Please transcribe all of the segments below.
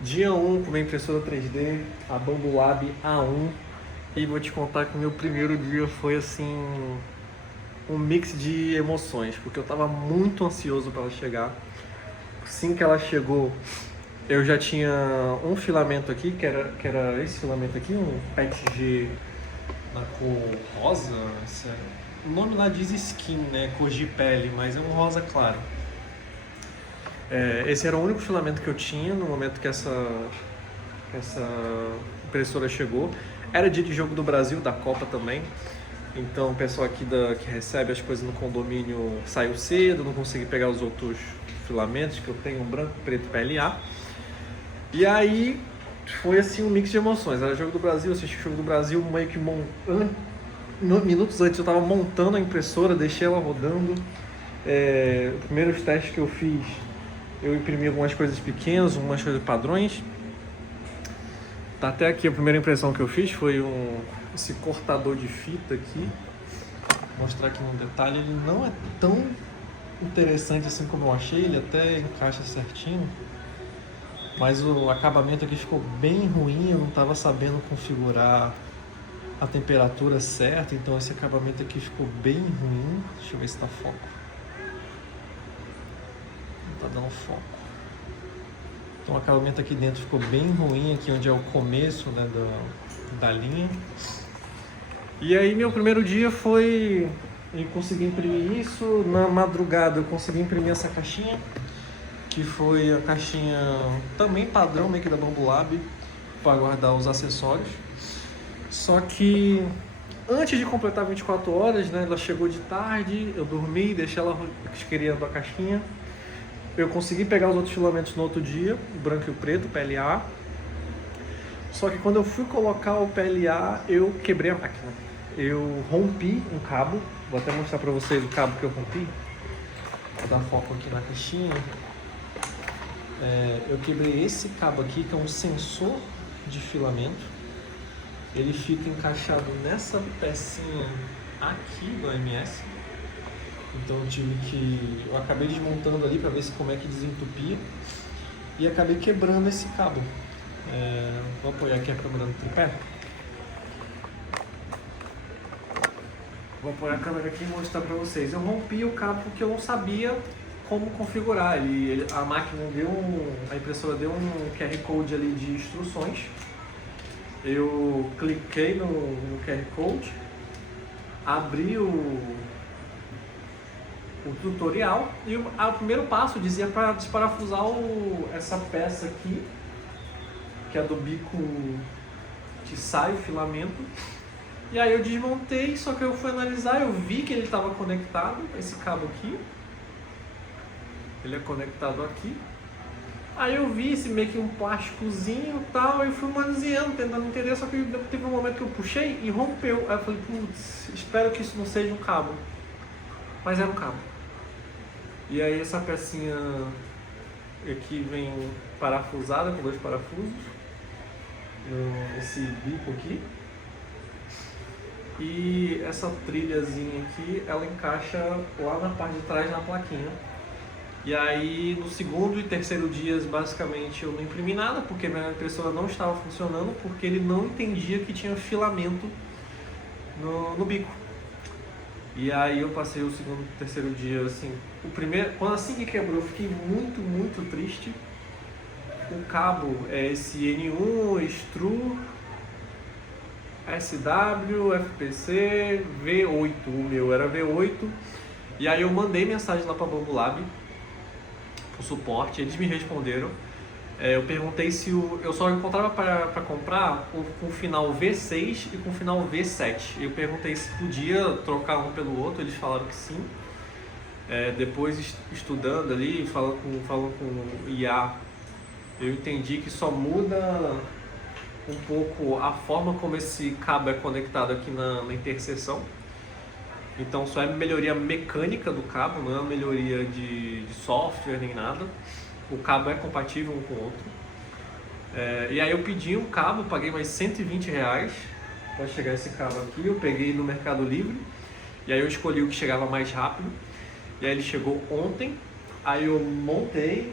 Dia 1 com minha impressora 3D, a Bambolab A1. E vou te contar que o meu primeiro dia foi assim, um mix de emoções, porque eu estava muito ansioso para ela chegar. Assim que ela chegou, eu já tinha um filamento aqui, que era esse filamento aqui, um PETG na cor rosa. O nome lá diz skin, né? Cor de pele, mas é um rosa claro. Esse era o único filamento que eu tinha no momento que essa impressora chegou. Era dia de jogo do Brasil, da Copa também. Então o pessoal aqui que recebe as coisas no condomínio saiu cedo, não consegui pegar os outros filamentos, que eu tenho branco, preto, PLA. E aí foi assim um mix de emoções. Era jogo do Brasil, assisti o jogo do Brasil meio que minutos antes eu estava montando a impressora, deixei ela rodando. Os primeiros testes que eu fiz, eu imprimi algumas coisas pequenas, algumas coisas padrões. Tá até aqui a primeira impressão que eu fiz foi esse cortador de fita aqui. Vou mostrar aqui no detalhe, ele não é tão interessante assim como eu achei, ele até encaixa certinho. Mas o acabamento aqui ficou bem ruim, eu não estava sabendo configurar a temperatura certa, então esse acabamento aqui ficou bem ruim. Deixa eu ver se tá foco. Não tá dando foco. Então o acabamento aqui dentro ficou bem ruim, aqui onde é o começo, né, da linha. E aí meu primeiro dia foi eu consegui imprimir isso. Na madrugada eu consegui imprimir essa caixinha, que foi a caixinha também padrão, meio que da Bambolab, para guardar os acessórios. Só que antes de completar 24 horas, né, ela chegou de tarde, eu dormi, deixei ela esquerendo a caixinha. Eu consegui pegar os outros filamentos no outro dia, o branco e o preto, PLA. Só que quando eu fui colocar o PLA, eu quebrei a máquina. Eu rompi um cabo, vou até mostrar pra vocês o cabo que eu rompi. Vou dar foco aqui na caixinha. Eu quebrei esse cabo aqui, que é um sensor de filamento. Ele fica encaixado nessa pecinha aqui do AMS. Então eu acabei desmontando ali para ver como é que desentupia e acabei quebrando esse cabo. Vou apoiar aqui a câmera no tripé. Vou apoiar a câmera aqui e mostrar para vocês. Eu rompi o cabo porque eu não sabia como configurar. A máquina a impressora deu um QR Code ali de instruções. Eu cliquei no QR Code, abri o tutorial e o primeiro passo dizia para desparafusar essa peça aqui, que é do bico que sai o filamento. E aí eu desmontei, só que eu fui analisar, eu vi que ele estava conectado, esse cabo aqui. Ele é conectado aqui. Aí eu vi esse meio que um plásticozinho e tal, e fui manuseando, tentando entender, só que teve um momento que eu puxei e rompeu. Aí eu falei, putz, espero que isso não seja um cabo. Mas era um cabo. E aí essa pecinha aqui vem parafusada com 2 parafusos. Esse bico aqui. E essa trilhazinha aqui, ela encaixa lá na parte de trás na plaquinha. E aí no segundo e terceiro dias, basicamente, eu não imprimi nada, porque minha impressora não estava funcionando, porque ele não entendia que tinha filamento no bico. E aí eu passei o segundo e terceiro dia, assim, quando assim que quebrou, eu fiquei muito, muito triste. O cabo é esse N1, Stru, SW, FPC, V8, o meu era V8. E aí eu mandei mensagem lá para a Bambolab, o suporte, eles me responderam. Eu perguntei se eu só encontrava para comprar com final V6 e com final V7. Eu perguntei se podia trocar um pelo outro, eles falaram que sim. Depois estudando ali, falando com o IA, eu entendi que só muda um pouco a forma como esse cabo é conectado aqui na interseção. Então só é melhoria mecânica do cabo, não é uma melhoria de software nem nada. O cabo é compatível um com o outro. E aí eu pedi um cabo, paguei mais R$120 para chegar esse cabo aqui. Eu peguei no Mercado Livre e aí eu escolhi o que chegava mais rápido. E aí ele chegou ontem. Aí eu montei,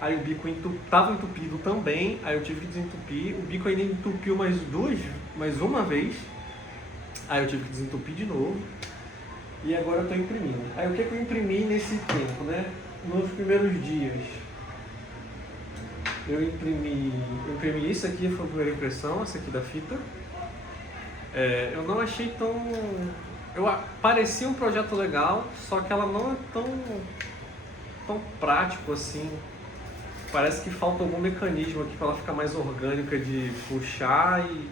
Aí o bico tava entupido também, aí eu tive que desentupir. O bico ainda entupiu mais uma vez. Aí eu tive que desentupir de novo. E agora eu tô imprimindo. Aí o que eu imprimi nesse tempo, né? Nos primeiros dias, eu imprimi isso aqui, foi a primeira impressão, essa aqui da fita. Eu não achei tão... parecia um projeto legal, só que ela não é tão prático assim. Parece que falta algum mecanismo aqui para ela ficar mais orgânica de puxar e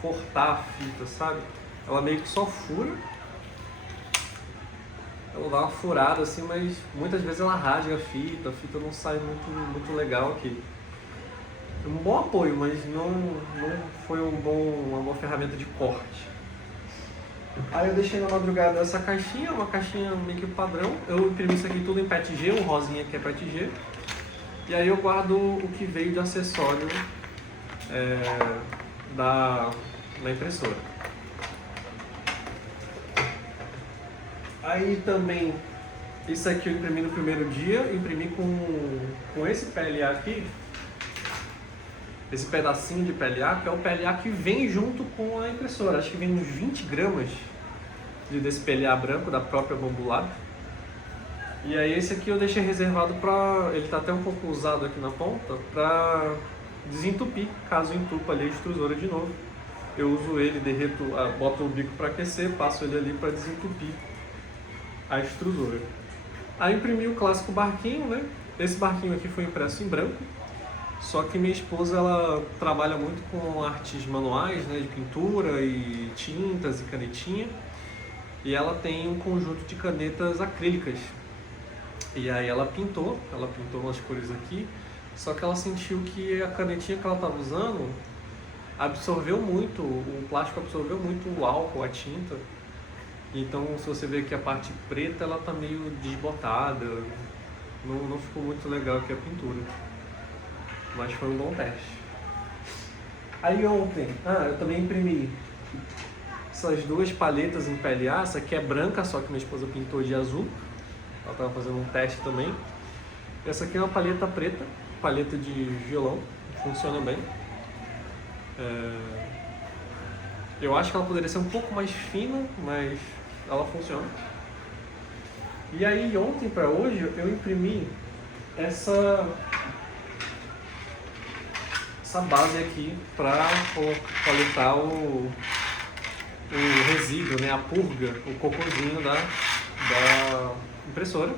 cortar a fita, sabe? Ela meio que só fura. Ela dá uma furada assim, mas muitas vezes ela rasga a fita não sai muito legal aqui. Um bom apoio, mas não foi uma boa ferramenta de corte. Aí eu deixei na madrugada essa caixinha, uma caixinha meio que padrão. Eu imprimi isso aqui tudo em PETG, um rosinha que é PETG. E aí eu guardo o que veio de acessório da impressora. Aí também, isso aqui eu imprimi no primeiro dia, imprimi com esse PLA aqui, esse pedacinho de PLA, que é o PLA que vem junto com a impressora. Acho que vem uns 20 gramas desse PLA branco da própria Bambu Lab. E aí esse aqui eu deixei reservado para, ele tá até um pouco usado aqui na ponta, para desentupir, caso entupa ali a extrusora de novo. Eu uso ele, derreto, boto o bico para aquecer, passo ele ali para desentupir a extrusora. Aí imprimi o clássico barquinho, né? Esse barquinho aqui foi impresso em branco, só que minha esposa ela trabalha muito com artes manuais, né, de pintura e tintas e canetinha, e ela tem um conjunto de canetas acrílicas. E aí ela pintou umas cores aqui, só que ela sentiu que a canetinha que ela estava usando absorveu muito, o plástico absorveu muito o álcool, a tinta. Então se você ver que a parte preta ela tá meio desbotada, não ficou muito legal aqui a pintura. Mas foi um bom teste. Aí ontem, eu também imprimi essas duas palhetas em PLA, essa aqui é branca, só que minha esposa pintou de azul. Ela estava fazendo um teste também. Essa aqui é uma palheta preta, palheta de violão, funciona bem. Eu acho que ela poderia ser um pouco mais fina, mas ela funciona. E aí ontem para hoje eu imprimi essa base aqui para coletar o resíduo, né, a purga, o cocôzinho da impressora.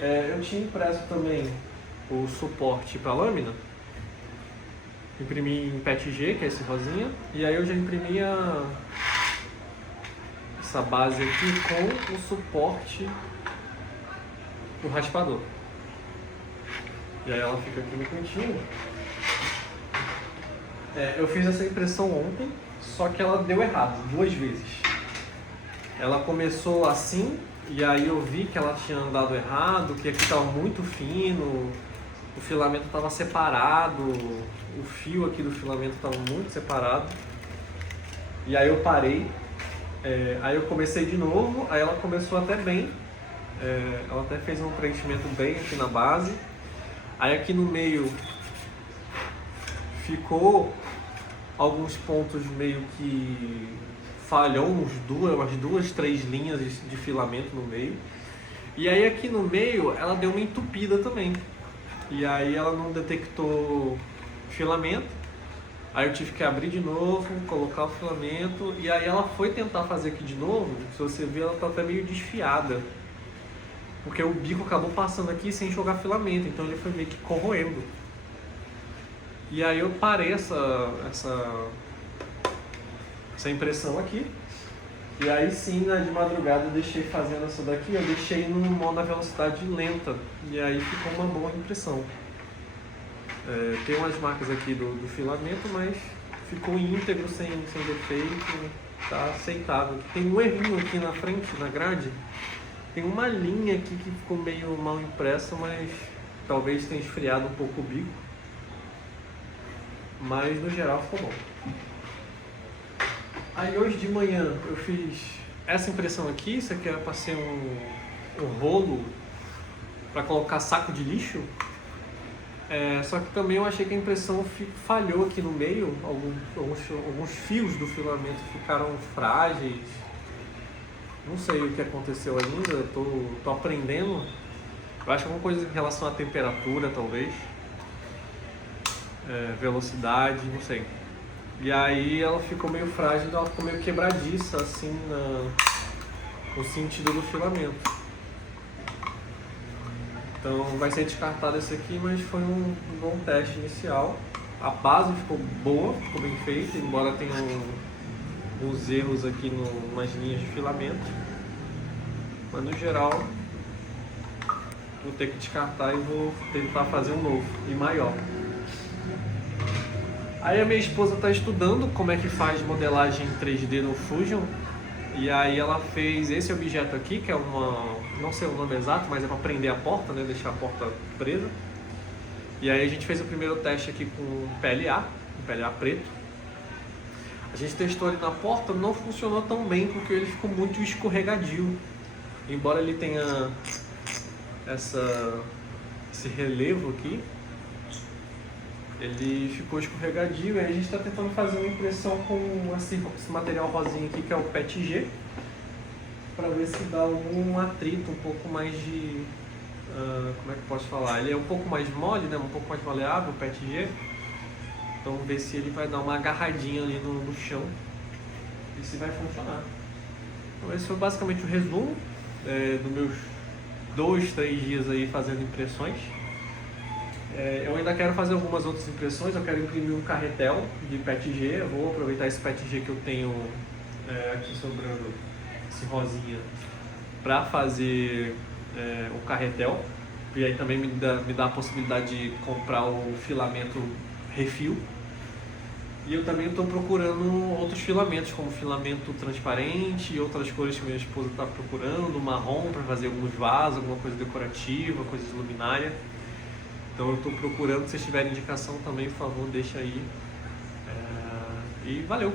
Eu tinha impresso também o suporte para lâmina, imprimi em PETG, que é esse rosinha, e aí eu já imprimi essa base aqui com o suporte do raspador. E aí ela fica aqui no cantinho. Eu fiz essa impressão ontem, só que ela deu errado 2 vezes. Ela começou assim, e aí eu vi que ela tinha andado errado, que aqui estava muito fino, o filamento estava separado, o fio aqui do filamento estava muito separado. E aí eu parei, aí eu comecei de novo, aí ela começou até bem, ela até fez um preenchimento bem aqui na base. Aí aqui no meio ficou alguns pontos meio que falhou umas 2, 3 linhas de filamento no meio. E aí aqui no meio ela deu uma entupida também. E aí ela não detectou filamento. Aí eu tive que abrir de novo, colocar o filamento. E aí ela foi tentar fazer aqui de novo. Se você ver, ela tá até meio desfiada, porque o bico acabou passando aqui sem jogar filamento. Então ele foi meio que corroendo. E aí eu parei essa impressão aqui. E aí sim, de madrugada eu deixei fazendo essa daqui, eu deixei no modo da velocidade lenta. E aí ficou uma boa impressão. Tem umas marcas aqui do filamento, mas ficou íntegro, sem defeito, tá aceitável. Tem um errinho aqui na frente, na grade. Tem uma linha aqui que ficou meio mal impressa, mas talvez tenha esfriado um pouco o bico. Mas no geral ficou bom. Aí hoje de manhã eu fiz essa impressão aqui. Isso aqui era para ser um rolo para colocar saco de lixo. Só que também eu achei que a impressão falhou aqui no meio, alguns fios do filamento ficaram frágeis. Não sei o que aconteceu ainda, tô aprendendo. Eu acho que alguma coisa em relação à temperatura, talvez. Velocidade, não sei. E aí ela ficou meio frágil, ela ficou meio quebradiça, assim, no sentido do filamento. Então vai ser descartado esse aqui, mas foi um bom teste inicial. A base ficou boa, ficou bem feita, embora tenha uns erros aqui nas linhas de filamento. Mas no geral, vou ter que descartar e vou tentar fazer um novo e maior. Aí a minha esposa está estudando como é que faz modelagem 3D no Fusion. E aí ela fez esse objeto aqui, que é não sei o nome exato, mas é para prender a porta, né? Deixar a porta presa. E aí a gente fez o primeiro teste aqui com PLA, um PLA preto. A gente testou ele na porta, não funcionou tão bem porque ele ficou muito escorregadio. Embora ele tenha esse relevo aqui, ele ficou escorregadio. E aí a gente está tentando fazer uma impressão com esse material rosinha aqui, que é o PETG, para ver se dá algum atrito, um pouco mais de... como é que eu posso falar? Ele é um pouco mais mole, né? Um pouco mais maleável, o PETG. Então vamos ver se ele vai dar uma agarradinha ali no chão e se vai funcionar. Então esse foi basicamente o resumo dos meus 2, 3 dias aí fazendo impressões. Eu ainda quero fazer algumas outras impressões. Eu quero imprimir um carretel de PETG. Eu vou aproveitar esse PETG que eu tenho aqui sobrando, esse rosinha, para fazer o carretel. E aí também me dá a possibilidade de comprar o filamento refil. E eu também estou procurando outros filamentos, como filamento transparente e outras cores que minha esposa está procurando, marrom para fazer alguns vasos, alguma coisa decorativa, coisa de luminária. Então eu estou procurando, se vocês tiverem indicação também, por favor, deixa aí. E valeu!